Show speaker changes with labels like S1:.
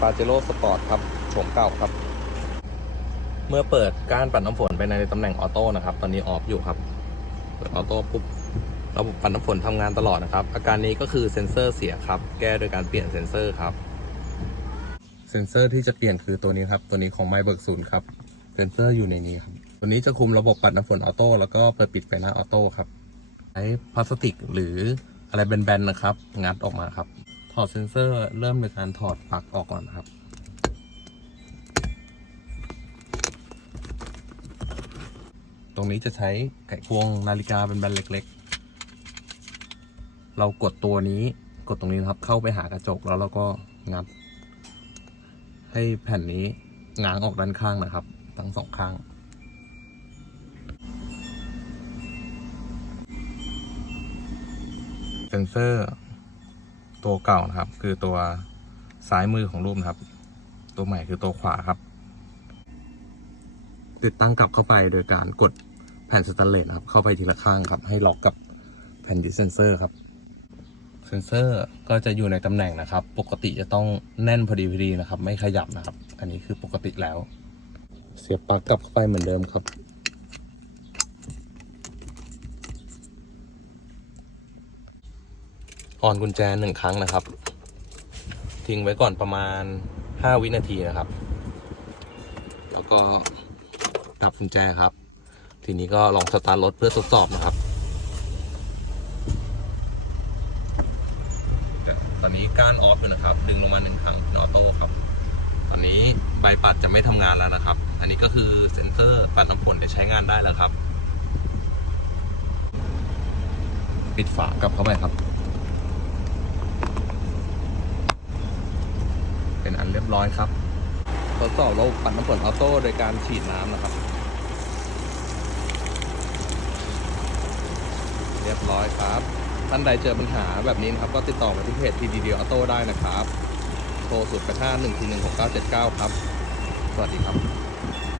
S1: ปาเจโร่สปอร์ตครับโฉมเก่าครับ เมื่อเปิดก้านปัดน้ำฝนไปในตำแหน่งออโต้นะครับ ตอนนี้ออฟอยู่ครับเปิดออโต้ปุ๊บระบบปัดน้ำฝนทำงานตลอดนะครับ อาการนี้ก็คือเซ็นเซอร์เสียครับ แก้โดยการเปลี่ยนเซ็นเซอร์ครับ เซ็นเซอร์ที่จะเปลี่ยนคือตัวนี้ครับ ตัวนี้ของไมเบิร์กศูนย์ครับ เซ็นเซอร์อยู่ในนี้ครับ ตัวนี้จะคุมระบบปัดน้ำฝนออโต้แล้วก็เปิดปิดไฟหน้าออโต้ครับ ใช้พลาสติกหรืออะไรแบนๆนะครับ งัดออกมาครับ ถอดเซ็นเซอร์เริ่มโดยการถอดปลั๊กออกก่อนนะครับ ตรงนี้จะใช้ไขควงนาฬิกาเป็นแบนเล็ก ๆ เรากดตัวนี้กดตรงนี้นะครับ เข้าไปหากระจกแล้วเราก็งัด ให้แผ่นนี้ง้างออกด้านข้างนะครับ ทั้งสองข้างเซนเซอร์ ตัวเก่านะครับ คือตัวซ้ายมือของรูปนะครับ ตัวใหม่คือตัวขวาครับ ติดตั้งกลับเข้าไปโดยการกดแผ่นสแตนเลสครับ เข้าไปทีละข้างครับ ให้ล็อกกับแผ่นดิสเซนเซอร์ครับเซนเซอร์ก็จะอยู่ในตำแหน่งนะครับ ปกติจะต้องแน่นพอดีพอดีนะครับ ไม่ขยับนะครับ อันนี้คือปกติแล้ว เสียบปลั๊กกลับเข้าไปเหมือนเดิมครับ ออนกุญแจหนึ่งครั้งนะครับ ทิ้งไว้ก่อนประมาณ 5 วินาทีนะครับ แล้วก็ดับกุญแจครับ ทีนี้ก็ลองสตาร์ทรถเพื่อทดสอบนะครับ ตอนนี้การออฟอยู่นะครับ ดึงลงมาหนึ่งครั้งเป็นออโต้ครับ ตอนนี้ใบปัดจะไม่ทำงานแล้วนะครับ อันนี้ก็คือเซ็นเซอร์ปัดน้ำฝนจะใช้งานได้แล้วครับ ปิดฝากลับเข้าไปครับ เป็นเรียบร้อยครับ ทดสอบระบบปัดน้ำฝนออโต้โดยการฉีดน้ำนะครับ เรียบร้อยครับท่านใดเจอปัญหาแบบนี้นะครับ ก็ติดต่อมาที่เพจ TDD Auto ได้นะครับ โทรสุดกระท่า1 4 1 6 9 7 9 ครับ สวัสดีครับ